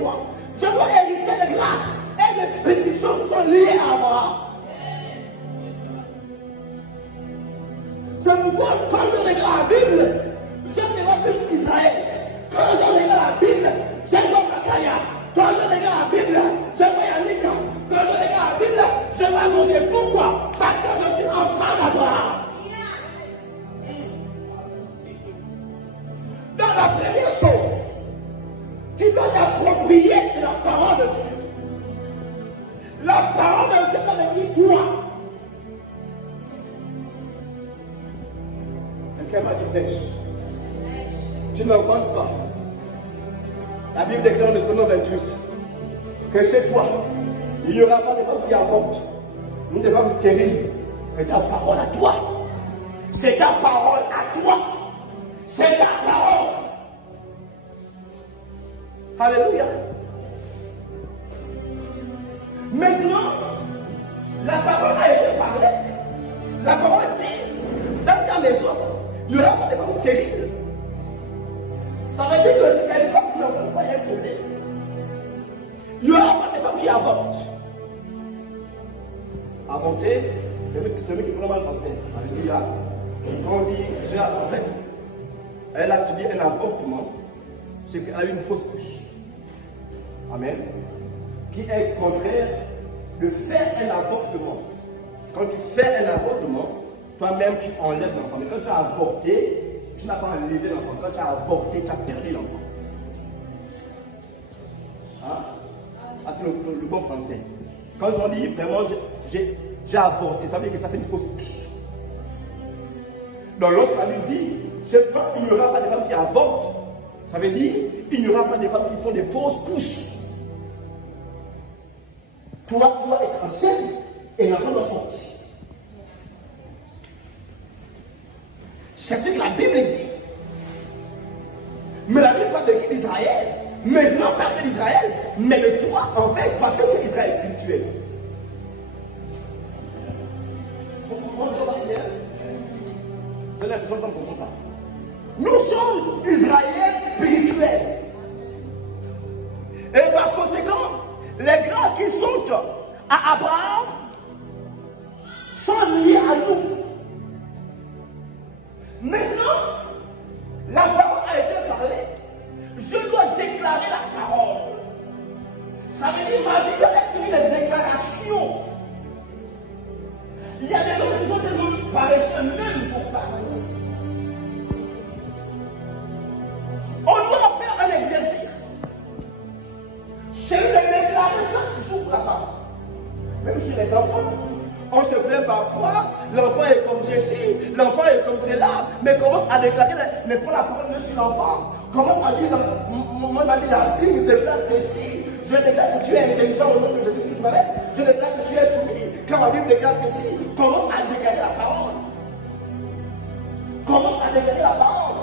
toi. Je dois hériter les grâces et les bénédictions qui sont liées à moi. Je vois quand je regarde la Bible, je regarde la Bible d'Israël. Quand je regarde la Bible, je vois Makaya. Quand je regarde la Bible, je vois Yannicka. Quand je regarde la Bible, je vois José. Pourquoi? Parce que je suis enfant d'Abraham. Dans la première chose, tu dois t'approprier de la parole de Dieu. La parole de Dieu dans le dit toi. Quelqu'un m'a dit pêche. Tu ne vends pas. La Bible déclare dans le Deutéronome 28 que chez toi, il n'y aura pas de femmes qui avortent, ni de femmes stériles. C'est ta parole à toi. C'est ta parole à toi. C'est ta parole. Alléluia. Maintenant, la parole a été parlée. La parole dit, dans ta maison, il n'y aura pas de femmes stériles. Ça veut dire que si il y a une femme qui ne veut pas être donnée, il n'y aura pas de femmes qui avortent. Avorter, c'est celui qui prend mal français. Alléluia. Quand on dit, en fait, elle a subi un avortement, c'est qu'elle a eu une fausse couche. Amen. Qui est contraire de faire un avortement. Quand tu fais un avortement, toi-même tu enlèves l'enfant. Mais quand tu as avorté, tu n'as pas enlevé l'enfant. Quand tu as avorté, tu as perdu l'enfant. Hein? Ah, c'est le bon français. Quand on dit vraiment j'ai avorté, ça veut dire que tu as fait une fausse couche. Donc l'autre lui dit, cette fois, il n'y aura pas de femmes qui avortent. Ça veut dire il n'y aura pas de femmes qui font des fausses couches. Toi, tu dois être enceinte et l'enfant doit sortir. C'est ce que la Bible dit. Mais la Bible parle de qui d'Israël, mais non pas que d'Israël, mais de toi en fait, parce que tu es Israël spirituel. Vous comprenez bien? Je n'ai besoin de comprendre ça. Nous sommes Israël spirituel. Et par conséquent, les grâces qui sont à Abraham sont liées à nous. Maintenant, la parole a été parlée. Je dois déclarer la parole. Ça veut dire ma vie doit être une déclaration. Il y a des gens qui sont tellement paresseux même pour parler. On doit faire un exercice. C'est de déclarer chaque jour la parole. Même chez les enfants, on se plaint parfois, l'enfant est comme ceci, l'enfant est comme cela, mais commence à déclarer, n'est-ce pas, la parole sur l'enfant. Commence à dire, mon ami, la Bible déclare ceci. Je déclare que tu es intelligent au nom de Jésus-Christ. Je déclare que tu es soumis. Quand la Bible déclare ceci, commence à déclarer la parole. Commence à déclarer la parole.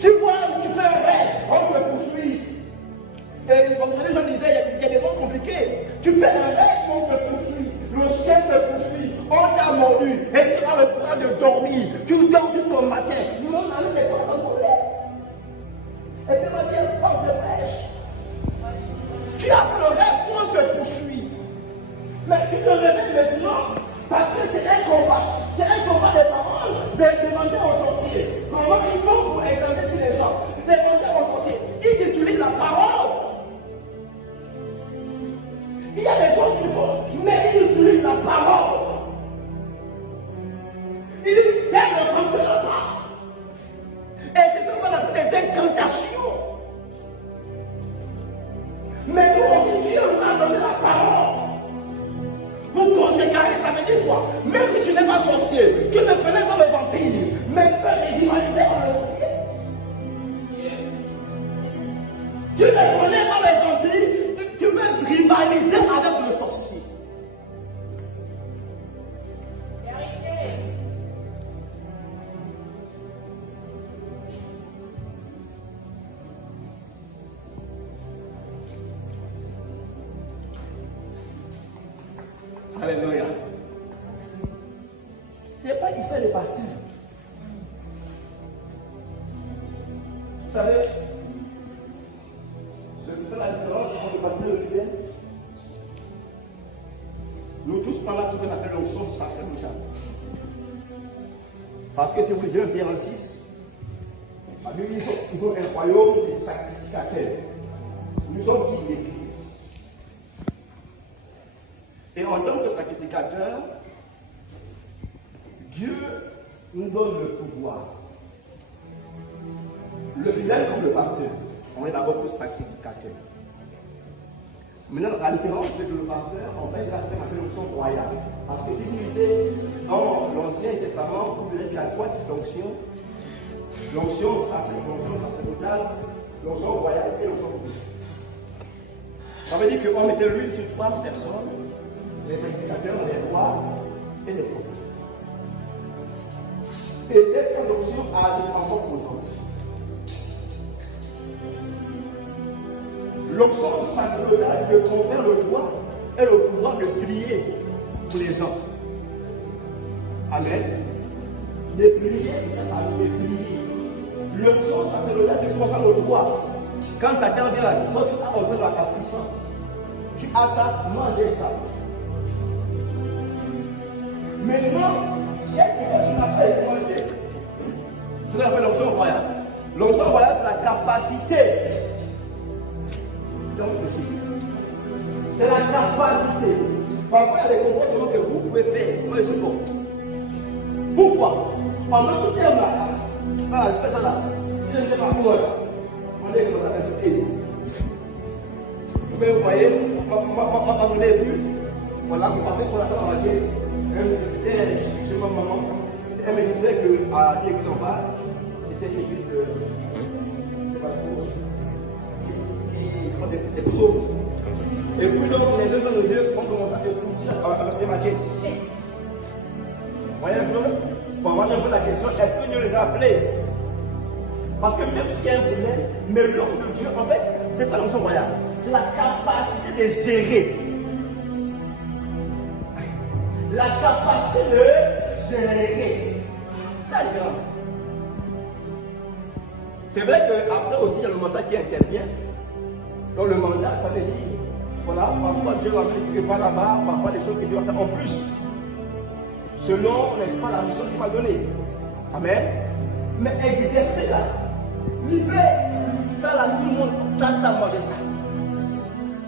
Tu vois, tu fais un rêve, on te poursuit. Et comme les gens disaient, il y a des gens compliqués. Tu fais un rêve, on te poursuit. Le chien te poursuit. On t'a mordu. Et tu as le courage de dormir. Tu dors jusqu'au matin. Mon ami, c'est quoi ton problème? Et tu vas dire, oh, je pêche. Tu as fait le rêve, on te poursuit. Mais tu te réveilles maintenant. Parce que c'est un combat. C'est un combat des paroles. De demander aux sorciers comment ils font pour éteindre sur les gens. Demander aux sorciers. Ils utilisent la parole. Il y a des choses qu'ils font, mais ils utilisent la parole. Ils disent, ne comprennent pas. Et c'est ce qu'on appelle des incantations. Mais nous aussi, Dieu nous a donné la parole. Pour contrecarrer, ça veut dire quoi? Même si tu n'es pas sorcier, tu ne connais pas le vampire, mais tu peux rivaliser avec le sorcier. Tu ne connais pas le vampire, tu peux rivaliser avec le sorcier. Alléluia. Ce n'est pas l'histoire des pasteurs. Vous savez, ce fais la différence entre le pasteur et le fidèle. Nous tous parlons ce qu'on appelle l'onction sacerdotale. Parce que si vous lisez 1 Pierre 6, la Bible dit qu'il faut un royaume des sacrificateurs. Nous sommes qui l'Église. Et en tant que sacrificateur, Dieu nous donne le pouvoir. Le fidèle comme le pasteur, on est d'abord le sacrificateur. Maintenant, la différence, c'est que le pasteur, en fait, il a fait une onction royale. Parce que si vous lisez dans l'Ancien Testament, vous verrez qu'il y a trois types d'onction. L'onction sacerdotale, l'onction royale et l'onction publique. Ça veut dire qu'on mettait l'huile sur trois personnes, les sacrificateurs, les rois et les prophètes. Et cette onction a des dimensions pour aujourd'hui. L'onction sacerdotale que confère le droit et le pouvoir de prier pour les gens. Amen. De prier, de prier. L'onction sacerdotale te confère le droit. Quand Satan vient à toi, tu as besoin de ta puissance. Tu as ça, mangez ça. Maintenant, qu'est-ce que tu appelles manger? Ce qu'on appelle l'onction royale. L'onction royale, c'est la capacité. C'est la capacité. Parfois, il y a des comportements que vous pouvez faire. Moi, je supporte. Pourquoi? En même temps, ça, je fais ça là. Si je ne fais pas pour moi, on est comme ça, c'est ce mais vous voyez, on a vu, voilà, on a fait pour la table à la guerre. Chez ma maman, elle me disait qu'à l'église en face, c'était une église de. C'est pas trop. Qui font des psaumes. Et puis donc, les deux hommes de Dieu ont commencé à se pousser avec ma Dieu. Vous voyez un peu? Pour avoir un peu la question, est-ce que Dieu les a appelés? Parce que même s'il y a un problème, mais l'homme de Dieu, en fait, c'est pas l'onction royale. C'est la capacité de gérer. La capacité de gérer. C'est la différence. C'est vrai qu'après aussi, il y a le mandat qui intervient. Donc le mandat, ça veut dire, voilà, parfois Dieu va mettre quelque part là-bas, parfois des choses que Dieu va faire en plus. Selon, n'est-ce pas, la mission qu'il va donner. Amen. Mais exercer là, libérer ça là, tout le monde, tu as ça, manger ça.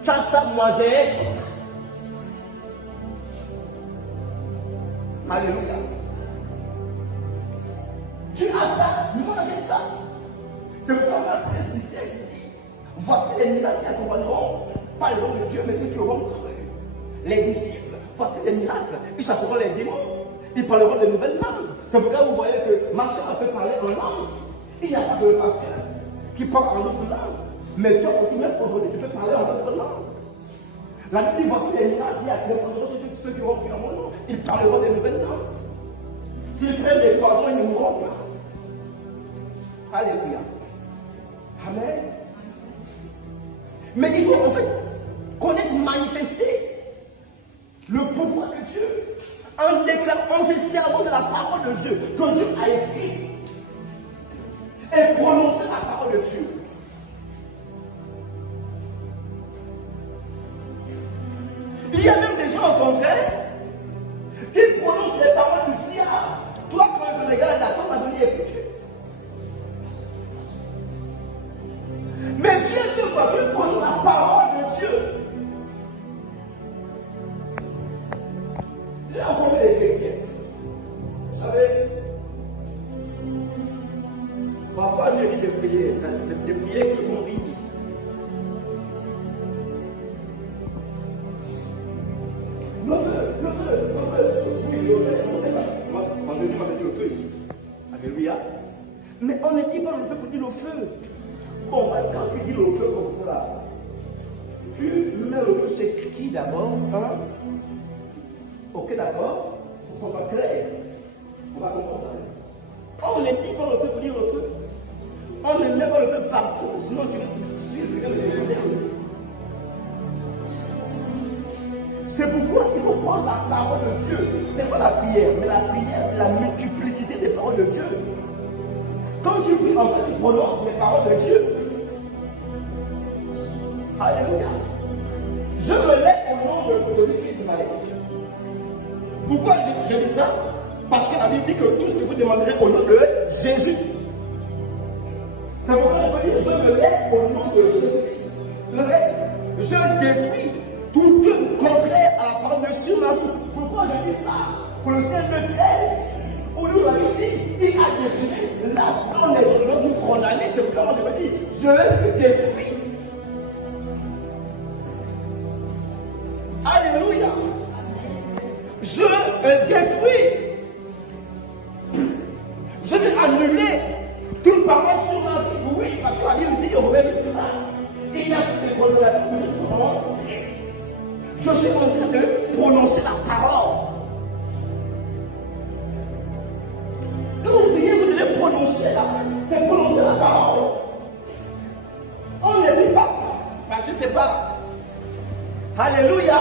Tu as ça, manger ça. Alléluia. Tu as ça, mangez ça. C'est pourquoi Marc 16, 17 dit, voici les miracles qui accompagneront, pas les hommes de Dieu, mais ceux qui auront cru. Les disciples, voici les miracles, ils chasseront les démons, ils parleront de nouvelles langues. C'est pourquoi vous voyez que Marc peut parler en langue. Il n'y a pas de pasteur qui parle en autre langue. Mais toi aussi, même aujourd'hui, tu peux parler en autre langue. La Bible dit, voici les miracles, il y a des ceux qui auront cru en mon nom, ils parleront de nouvelles langues. S'ils prennent des poisons, ils ne mourront pas. Alléluia. Amen. Mais il faut en fait connaître, manifester le pouvoir de Dieu en déclarant, en se servant de la parole de Dieu que Dieu a écrit et prononcer la parole de Dieu. Il y a même des gens au contraire qui prononcent les paroles du diable. Toi, quand tu regardes la parole, la vie est foutue. Mais Dieu veut quoi? Dieu prononce la parole de Dieu. J'ai entendu les chrétiens. Vous savez, parfois j'ai ri des prières qui font rire. Le feu, oui, quand je dis, on dit le feu ici. Alléluia. Mais on ne dit pas le feu pour dire le feu. Bon, quand tu dis le feu comme ça, tu mets le feu chez qui d'abord, hein? Ok, d'accord? Pour qu'on soit clair. On va comprendre. On ne dit pas le feu pour dire le feu. On ne met pas le feu partout, sinon tu risques de le aussi. C'est pourquoi il faut prendre la parole de Dieu. C'est pas la prière, mais la prière, c'est la multiplicité des paroles de Dieu. Quand tu pries, en fait, tu prononces les paroles de Dieu. Alléluia. Je me lève au nom de Christ de Nazareth. Pourquoi je dis ça? Parce que la Bible dit que tout ce que vous demanderez au nom de Jésus. C'est pourquoi je veux dire, je me lève au nom de Jésus-Christ. Le reste, je détruis tout contraire à la parole de Dieu sur ma vie. Pourquoi je dis ça? Colossiens 2:13, où nous l'avons dit, il a détruit la parole des autres nous condamner. C'est pourquoi je me dis, je détruis. Alléluia. Je détruis. Je vais annuler toute parole sur ma vie. Oui, parce que la Bible dit au même temps, il n'y a plus de condamnation sur mon Christ. Je suis en train de prononcer la parole. Quand vous priez, vous devez prononcer la parole. On ne dit pas, parce que c'est pas. Alléluia.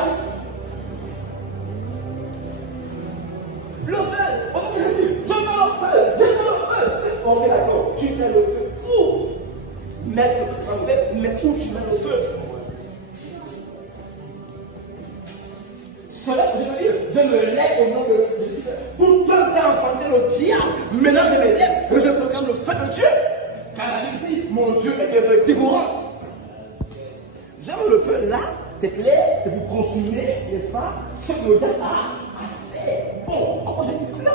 Le feu, on dit Jésus, je mets le feu, je mets le feu. Ok, d'accord, tu mets le feu. Où? Mettre le feu, mais où tu mets le feu? Cela, je veux dire, je me lève au nom de Jésus. Tout un temps enfanté le diable. Maintenant, je me lève et je proclame le feu de Dieu. Car la Bible dit, mon Dieu est un feu dévorant. J'aime le feu là, c'est clair, c'est pour consumer, n'est-ce pas, ce que le diable a fait. Bon, comment j'ai dit le feu.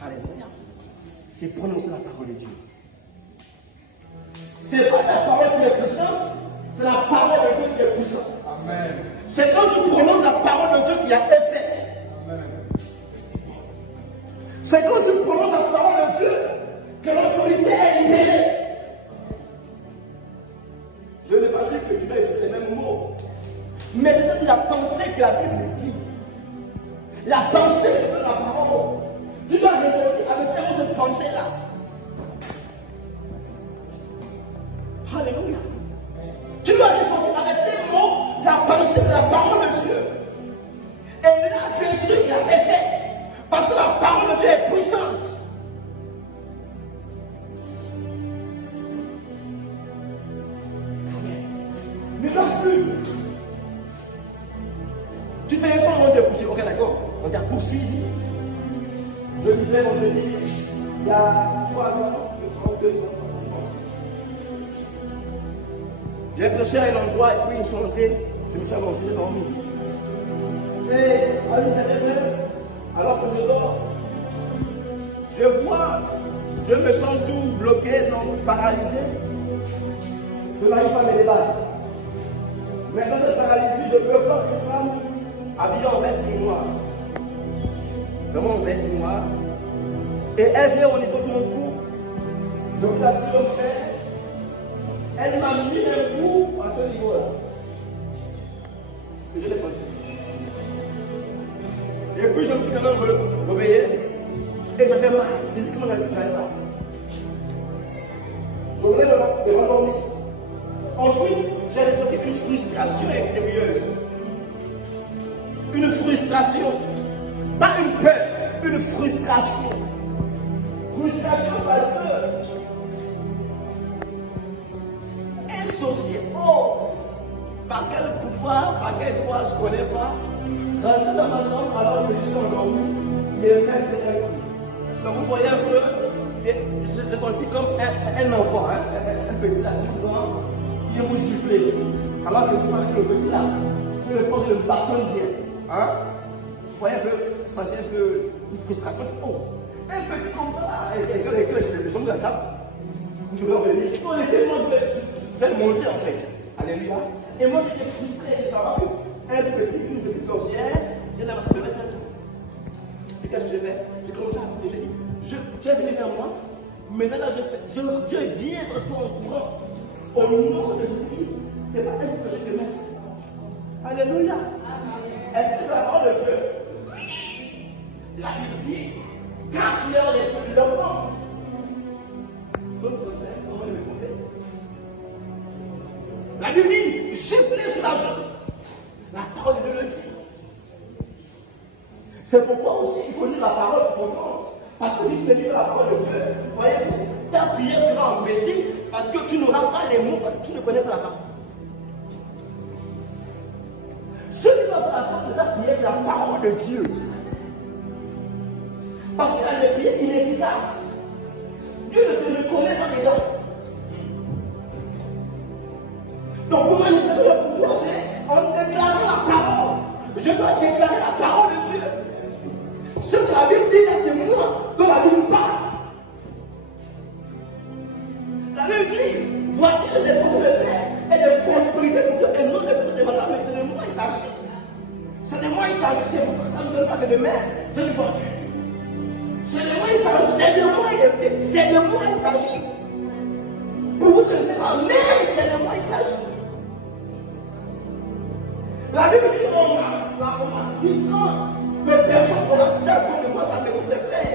Alléluia. C'est prononcer la parole de Dieu. C'est pas la parole qui est puissante. C'est la parole de Dieu qui est puissante. Amen. C'est quand tu prononces la parole de Dieu qui a effet. Amen. C'est quand tu prononces la parole de Dieu que l'autorité est libérée. Je ne veux pas dire que tu dois utiliser les mêmes mots. Mais je te dis la pensée que la Bible dit. La pensée de la parole. Tu dois ressentir avec cette pensée-là. Alléluia. Tu dois ressentir avec tes mots la pensée de la parole de Dieu. Et là, tu es sûr qu'il a effet. Parce que la parole de Dieu est puissante. Ne lâche plus. Tu fais ça, on t'a poursuivi. Ok, d'accord. On t'a poursuivi. Je disais, on te dit, il y a 3 ans, 2 ans. J'ai prêché à un endroit et puis ils sont entrés, je me suis allongé, j'ai dormi. Et à 17h, alors que je dors, je vois, je me sens tout bloqué, non, paralysé. Je n'arrive pas à me débattre. Mais dans cette paralysie, je peux voir une femme habillée en veste noire. Vraiment en veste noire. Et elle vient au niveau de mon cou. Je vous assure, frère. Elle m'a mis un coup à ce niveau-là. Et je l'ai senti. Et puis je me suis quand même réveillé. Et j'avais mal. Physiquement, j'avais mal. Je voulais me rendormir. Ensuite, j'ai ressenti une frustration intérieure. Une frustration. Pas une peur, une frustration. Frustration parce que un sorcier ose, par quel pouvoir, par quel droit, je ne connais pas, rentrer dans ma chambre alors que je suis endormi, et mettre un coup. Donc vous voyez un peu, je senti comme un enfant, un petit là, 12 ans, il est vous giflé. Alors que vous sentez le petit là, je le porte le baston bien. Hein? Vous voyez un peu, vous sentez un peu une frustration. Oh, un petit comme ça, et que je tombe de la table. Je vais revenir. Oh, laissez-moi, je vais le montrer en fait. Alléluia. Et moi j'étais frustré, j'avais une petite sorcière, et là, je me mettre un truc. Et qu'est-ce que j'ai fait? J'ai commencé à prier, j'ai dit, tu es venu vers moi, maintenant là, je viens de toi en courant. Au nom de Jésus, c'est pas elle que je te mets. Alléluia. Est-ce que c'est la parole de Dieu? La Bible dit, cache-leur les noms. La Bible dit, jette-les sur la joue. La parole de Dieu le dit. C'est pourquoi aussi il faut lire la parole pour comprendre. Parce que si tu lis la parole de Dieu, voyez-vous, ta prière sur m'embêter parce que tu n'auras pas les mots, parce que tu ne connais pas la parole. Ce qui va faire la force de ta prière, c'est la parole de Dieu. Parce qu'il a des prières inefficaces. Dieu ne se reconnaît pas dedans. Donc, pour manifester le pouvoir, c'est en déclarant la parole. Je dois déclarer la parole de Dieu. Ce que la Bible dit là, c'est moi dont la Bible parle. La Bible dit, voici les dépenses de paix et de prospérité pour toi, et non de malheur, mais c'est de moi il s'agit. C'est de moi il s'agit, c'est pourquoi ça ne donne pas que demain, je ne vois plus. C'est de moi il s'agit, c'est de moi il s'agit. Pour vous ne savez pas, mais c'est de moi il s'agit. La Bible dit, on m'a dit quand les personnes ont la tête contre moi, ça fait ses frères.